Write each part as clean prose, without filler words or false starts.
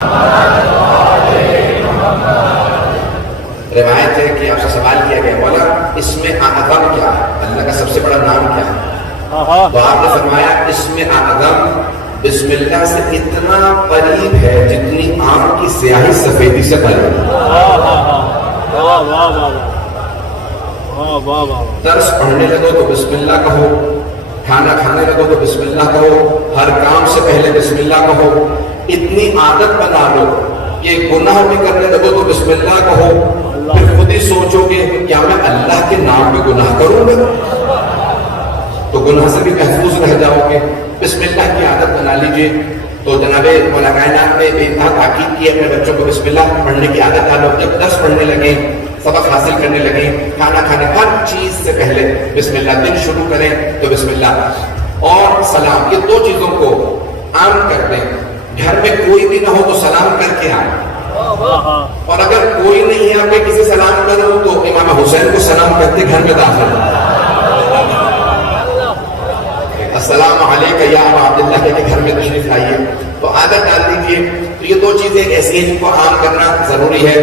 روایت ہے کہ آپ سے سوال کیا گیا مولا اس میں اعظم کیا ہے، اللہ کا سب سے بڑا نام کیا ہے؟ تو آپ نے فرمایا اس میں اعظم بسم اللہ سے اتنا قریب ہے جتنی آم کی سیاہی سفیدی سے قریب ہے۔ درس پڑھنے لگو تو بسم اللہ کہو، کھانا کھانے لگو تو بسم اللہ کہو، ہر کام سے پہلے بسم اللہ کہو، اتنی عادت بنا لو کہ گناہ بھی کرنے لگو تو بسم اللہ کہو، پھر خود ہی سوچو گے کیا میں اللہ کے نام میں گناہ کروں گا، تو گناہ سے بھی محفوظ رہ جاؤ گے۔ بسم اللہ کی عادت بنا لیجئے۔ تو جناب مولا کائنات نے بے انتہا تاکید کی اپنے بچوں کو بسم اللہ پڑھنے کی عادت ڈالو۔ جب درس پڑھنے لگے، سبق حاصل کرنے لگے، کھانا کھانے، ہر چیز سے پہلے بسم اللہ، دن شروع کریں تو بسم اللہ اور سلام، یہ دو چیزوں کو عام کر دیں۔ گھر میں کوئی بھی نہ ہو تو سلام کر کے آئیں، اور اگر کوئی نہیں ہے آپ کے کسی سلام کروں تو امام حسین کو سلام کرتے گھر میں داخل ہو، السلام علیکم یا ابا عبداللہ کہہ کے گھر میں تشریف لائیے۔ تو عادت ڈال دیجیے۔ تو یہ دو چیزیں ایسی ہیں جن کو عام کرنا ضروری ہے۔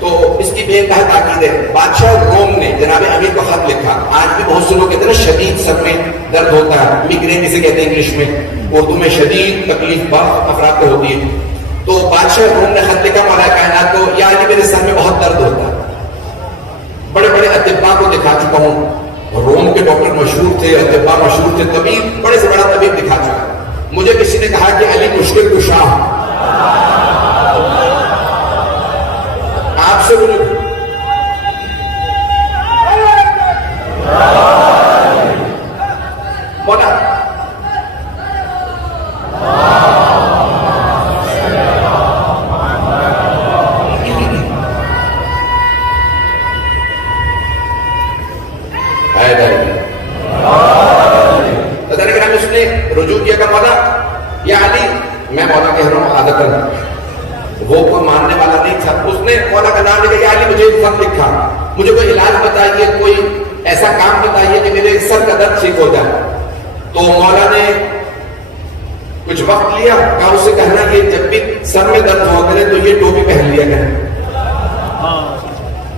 تو اس کی بے انتہا تاکید ہے۔ بادشاہ روم نے جناب امیر کو خط لکھا۔ آج بھی بہت سے لوگ کہتے ہیں نا شدید سر میں درد ہوتا ہے، میگرین جسے کہتے ہیں انگلش میں، اردو میں شدید تکلیف بخت افراد کو ہوتی ہے۔ تو بادشاہ روم نے خط لکھا مولا کائنات کو، یا علی میرے سر میں بہت درد ہوتا ہے، بڑے بڑے اطباء کو دکھا چکا ہوں، روم کے ڈاکٹر مشہور تھے، اطباء مشہور تھے، طبیب بڑے سے بڑا طبیب دکھا چکا، مجھے کسی نے کہا کہ علی مشکل کشا آپ سے مجھے مولا اس نے رجوع کیا کہ مولا یا علی، میں مولا کہہ رہا ہوں عادت، وہ کوئی ماننے والا نہیں تھا، اس نے مولا کا نام لکھا، یا علی مجھے خط لکھا، مجھے کوئی علاج بتائیے، کوئی ایسا کام بتائیے کہ میرے سر کا درد ٹھیک ہو جائے۔ تو مولا نے کچھ وقت لیا، کہا اسے کہنا کہ جب بھی سر میں درد ہو کرے تو یہ ٹوپی پہن لیا کرے۔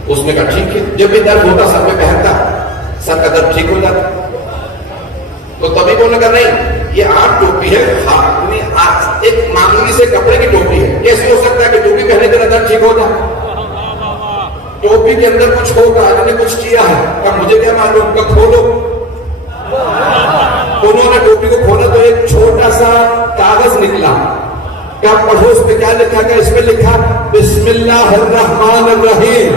اس نے کہا ٹھیک ہے، جب بھی درد ہوتا سر میں پہنتا، سر کا درد ٹھیک ہو جاتا۔ تو تبھی بولنے کا نہیں، یہ عام ٹوپی ہے، ایک معمولی سے کپڑے کی ٹوپی ہے، کیسے ہو سکتا ہے کہ ٹوپی پہنے کا درد ٹھیک ہو جائے؟ ٹوپی کے اندر کچھ ہوگا، انہوں نے کچھ کیا ہے، کہ مجھے کیا معلوم، کہ کھولو۔ انہوں نے ٹوپی کو کھولا تو ایک چھوٹا سا کاغذ نکلا، کہ پڑھو اس پہ کیا لکھا گیا؟ اس پہ لکھا بسم اللہ الرحمن الرحیم۔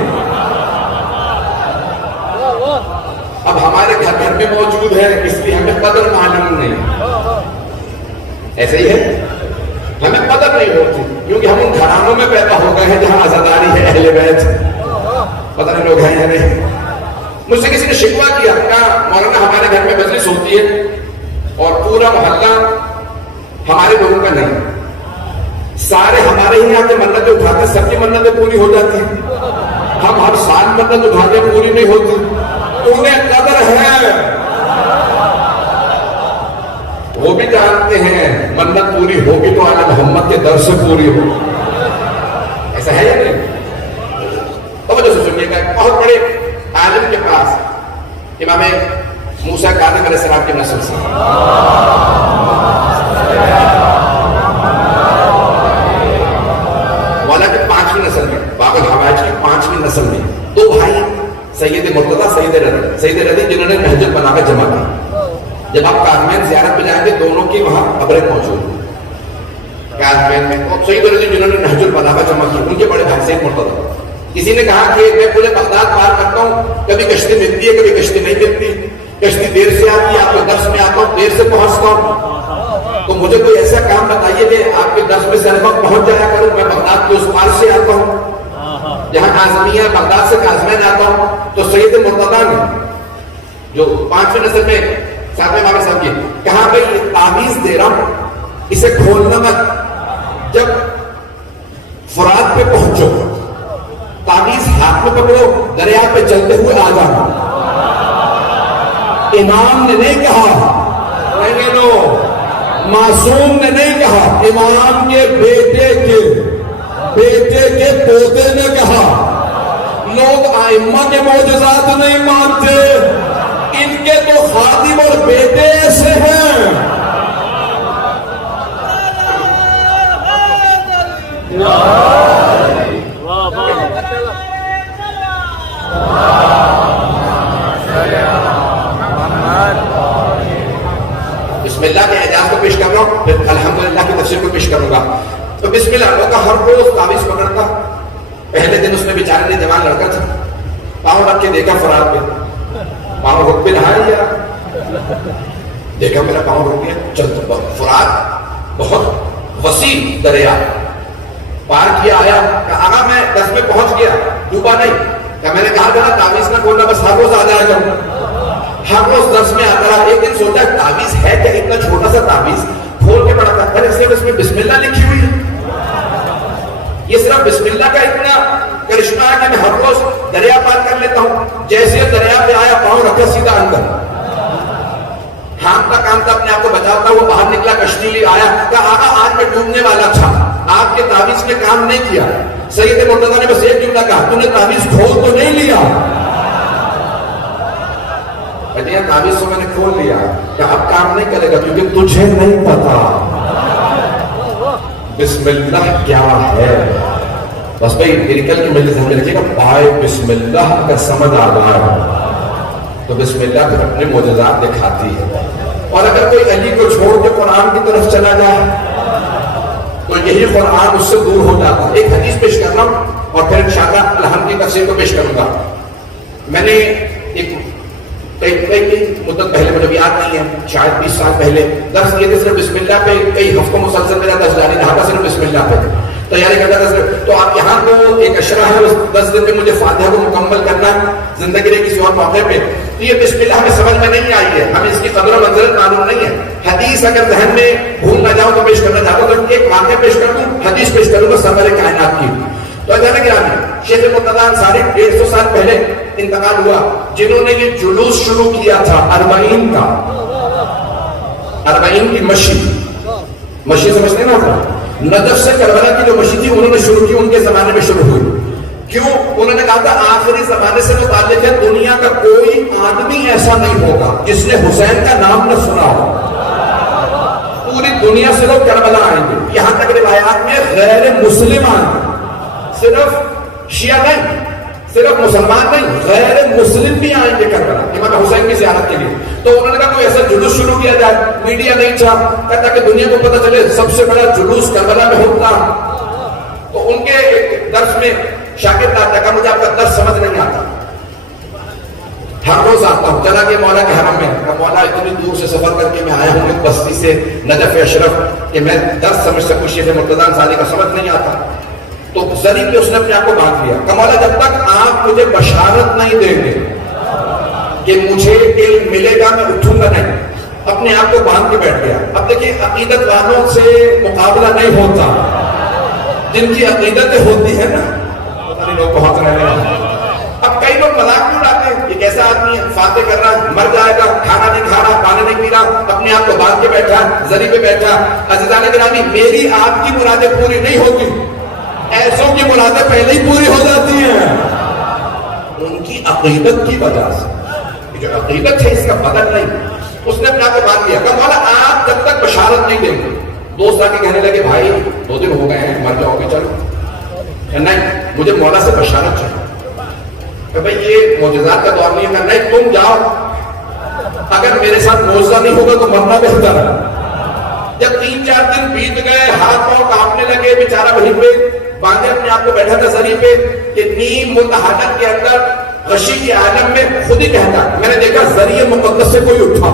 اب ہمارے گھر میں موجود ہے، اس لیے ہمیں قدر معلوم نہیں، ایسے ہی ہے، ہمیں قدر نہیں ہوتی کیونکہ ہم ان گھرانوں میں پیدا ہو گئے ہیں جہاں عزاداری ہے، اہل بیت، پتہ نہیں لوگ ہیں یا نہیں۔ مجھ سے کسی نے شکوہ کیا کہ مولانا ہمارے گھر میں مجلس ہوتی ہے اور پورا محلہ ہمارے لوگوں کا نہیں، سارے ہمارے ہی آتے منتیں اٹھاتے، سب کی منتیں پوری ہو جاتی ہیں، ہم ہر سال منت اٹھاتے پوری نہیں ہوتی۔ انہیں قدر ہے، وہ بھی جانتے ہیں منت پوری ہوگی تو آل محمد کے در سے پوری ہو، ایسا ہے یا نہیں؟ توجہ سے سنیے گا، بہت بڑے عالم کے پاس امام موسیٰ کاظم علیہ السلام کی نسل سے مولا کی 5ویں نسل میں، باب الحوائج کی 5ویں نسل میں دو بھائی سید مرتضیٰ، سید رضی جنہوں نے نہج البلاغہ جمع کی۔ جب آپ کاظمین زیارت پہ جائیں گے دونوں کی وہاں قبریں موجود ہیں کاظمین میں، اور سید رضی جنہوں نے نہج البلاغہ جمع کی، ان کے بڑے بھائی سید مرتضیٰ۔ کسی نے کہا کہ میں پورے بغداد پار کرتا ہوں، کبھی کشتی ملتی ہے کبھی کشتی نہیں ملتی، کشتی دیر سے آتی ہے، آپ کے درس میں آتا ہوں دیر سے پہنچتا ہوں، تو مجھے کوئی ایسا کام بتائیے کہ آپ کے درس میں سر وقت پہنچ جایا کروں، میں بغداد کے اس پار سے آتا ہوں جہاں کاظمیہ، بغداد سے کاظمین آتا ہوں۔ تو سید مرتضیٰ نے جو 5ویں نسل میں 7ویں امام صاحب کی، کہاں پہ یہ تعویذ دے رہا ہوں، اسے کھولنا مت، جب فرات پہ پہنچو تعویذ ہاتھ میں پکڑو، دریا پہ چلتے ہوئے آ جانا۔ امام نے نہیں کہا، نہیں، معصوم نے نہیں کہا، امام کے بیٹے کے بیٹے کے پوتے نے کہا لوگ ائمہ کے معجزات نہیں مانتے، ان کے تو خادم اور بیٹے ایسے ہیں۔ بسم اللہ کے اعجاز کو پیش کر رہا ہوں، پھر الحمدللہ کی تفسیر کو پیش کروں گا۔ تو بسم اللہ کا ہر روز تعویذ پکڑتا۔ پہلے دن اس میں بیچارے نے جوان لڑکا تھا، پاؤں رکھ کے دیکھا فرات پہ، پاؤں رک پہ نہایا گیا، دیکھا میرا پاؤں رک گیا، چلتا فرات بہت وسیع دریا، پار کیا آیا، کہا آقا میں 10 میں پہنچ گیا، ڈوبا نہیں۔ کہ میں نے کہا تھا تعویذ نہ کھولنا، بس ہر روز آ جایا کروں، ہر روز 10 میں آتا رہا۔ ایک دن سوچا تعویذ ہے کیا، اتنا چھوٹا سا تعویذ کھول کے پڑا تھا، پھر اس میں بسم اللہ لکھی ہوئی ہے، یہ صرف بسم اللہ کا اتنا کرشمہ ہے کہ میں ہر روز دریا پار کر لیتا ہوں۔ جیسے دریا پہ آیا، پاؤں رکھا سیدھا اندر، ہانپتا کامتا اپنے آپ کو بچاتا ہوا باہر نکلا، کشتی لے آیا، کہا آقا آج میں ڈوبنے والا تھا، آپ کے تعویذ نے کام نہیں کیا۔ سید مرتضیٰ نے بس ایک جملہ کہا، تو نے تعویذ کھول تو نہیں لیا؟ تعویذ تو میں نے کھول لیا، کہ اب کام نہیں کرے گا کیونکہ تجھے نہیں پتا بسم اللہ کیا ہے۔ بس بھائی میری کل کی مجلس میں رکھیے گا، بھائی بسم اللہ اگر سمجھ آ رہا ہے تو بسم اللہ پھر اپنے معجزات دکھاتی ہے۔ اور اگر کوئی علی کو چھوڑ کے قرآن کی طرف چلا جائے تو یہی قرآن اس سے دور ہو جاتا ہے۔ ایک حدیث پیش کر رہا ہوں اور پھر انشاءاللہ الحمد کی تفسیر کو پیش کروں گا۔ میں نے ایک کئی مدت پہلے، مجھے یاد نہیں ہے، شاید 20 سال پہلے درس دیے تھے صرف بسم اللہ پہ، کئی ہفتوں مسلسل میرا درس جاری رہا تھا صرف بسم اللہ پہ، تیاری کرتا تھا صرف۔ تو آپ یہاں کو ایک اشرا ہے، اس 10 دن میں مجھے فاتحہ کو مکمل کرنا ہے زندگی کے کسی اور موقع پہ، تو یہ بسم اللہ ہمیں سمجھ میں نہیں آئی ہے، ہمیں اس کی قدر و منزلت معلوم نہیں ہے۔ حدیث اگر ذہن میں بھول نہ جاؤ تو پیش کرنا چاہتا ہوں، تو ایک واقعہ پیش کر دوں، حدیث پیش کروں گا سرور کائنات کی۔ تو اچانک گرامی شیخ مرتضیٰ انصاری 150 سال پہلے انتقال ہوا، جنہوں نے یہ جلوس شروع کیا تھا 40 کا، 40 کی مشی سمجھتے ہیں نا، نجف سے کربلا کی جو مشی تھی انہوں نے شروع کی، ان کے زمانے میں شروع ہوئی۔ کیوں؟ انہوں نے کہا تھا آخری زمانے سے متعلق ہے، دنیا کا کوئی آدمی ایسا نہیں ہوگا جس نے حسین کا نام نہ سنا ہو، پوری دنیا سے لوگ کربلا آئیں گے، یہاں تک روایات میں غیر مسلم آئیں گے، صرف شیعہ نہیں، صرف مسلمان نہیں، غیر مسلم بھی آئیں گے کربلا امام حسین کی زیارت کے لیے۔ تو انہوں نے کہا کوئی ایسا جلوس شروع کیا جائے، میڈیا نہیں تھا، کہتا کہ دنیا کو پتہ چلے سب سے بڑا جلوس کربلا میں ہوتا۔ تو ان کے ایک درس میں شاگرد آتا کہ مجھے آپ کا درس سمجھ نہیں آتا، ہر روز آتا ہوں، چلا کہ مولا کے حرم میں، مولا اتنی دور سے سفر کر کے میں آیا ہوں ایک بستی سے نجف اشرف کہ میں درس سمجھ سکوں، شیخ مرتضیٰ انصاری کا سمجھ نہیں آتا۔ تو ذریعے پہ اس نے اپنے آپ کو باندھ لیا کہ مولا جب تک آپ مجھے بشارت نہیں دیں گے کہ مجھے علم ملے گا میں اٹھوں گا نہیں، اپنے آپ کو باندھ کے بیٹھ گیا۔ اب دیکھیں عقیدت والوں سے مقابلہ نہیں ہوتا، جن کی عقیدتیں ہوتی ہے نا، لوگ پہنچ رہے ہیں۔ اب کئی لوگ مذاق میں اڑاتے ہیں، یہ کیسا آدمی ہے، فاتح کر رہا ہے، مر جائے گا، کھانا نہیں کھا رہا، پانی نہیں پی رہا، اپنے آپ کو باندھ کے بیٹھا، ذریعے پہ بیٹھا۔ عزیزان گرامی میری آپ کی مرادیں پوری نہیں ہوتی، ایسوں کی مرادیں پہلے ہی پوری ہو جاتی ہیں، ان کی عقیدت کی وجہ سے۔ جو عقیدت ہے اس کا بدل نہیں، اس نے اپنے آپ کو باندھ لیا کہ مولا آپ جب تک بشارت نہیں دیں گے۔ دوست آ کے کہنے لگے بھائی 2 دن ہو گئے ہیں، مر جاؤ گے، چلو نہیں مجھے مولا سے بشارت چاہیے کہ بھائی یہ معجزات کا دور نہیں ہے، نہیں تم جاؤ، اگر میرے ساتھ معجزہ نہیں ہوگا تو مرنا بہتر ہے۔ جب 3-4 دن بیت گئے، ہاتھ پاؤں کانپنے لگے، بیچارہ وہیں پہ باندھے اپنے آپ کو بیٹھا تھا ذریعے پہ کہ نیم متحنت کے اندر غشی کے عالم میں خود ہی کہتا میں نے دیکھا ذریعے مقدس سے کوئی اٹھا،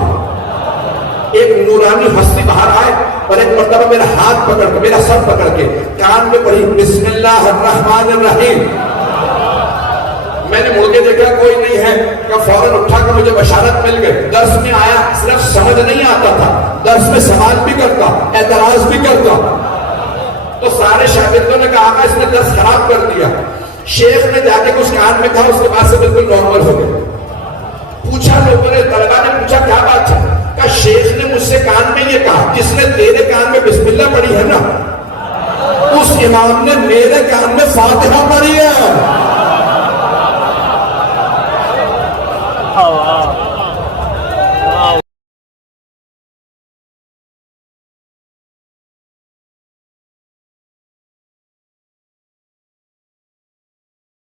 ایک نورانی ہستی باہر آئے اور ایک مرتبہ میرا ہاتھ پکڑ کے، میرا سر پکڑ کے کان میں پڑھی بسم اللہ الرحمن الرحیم۔ میں نے مڑ کے دیکھا کوئی نہیں ہے، کہ فوراً اٹھا کہ مجھے بشارت مل گئی۔ درس میں آیا، صرف سمجھ نہیں آتا تھا، درس میں سوال بھی کرتا، اعتراض بھی کرتا۔ تو سارے شاگردوں نے کہا اس نے درس خراب کر دیا۔ شیخ نے جا کے کچھ کان میں کہا، اس کے بعد سے بالکل نارمل ہو گئے۔ پوچھا لوگوں نے، طلبا نے پوچھا کیا بات ہے، کہ شیخ نے مجھ سے کان میں یہ کہا جس نے تیرے کان میں بسم اللہ پڑھی ہے نا اس امام نے میرے کان میں فاتحہ پڑھی ہے.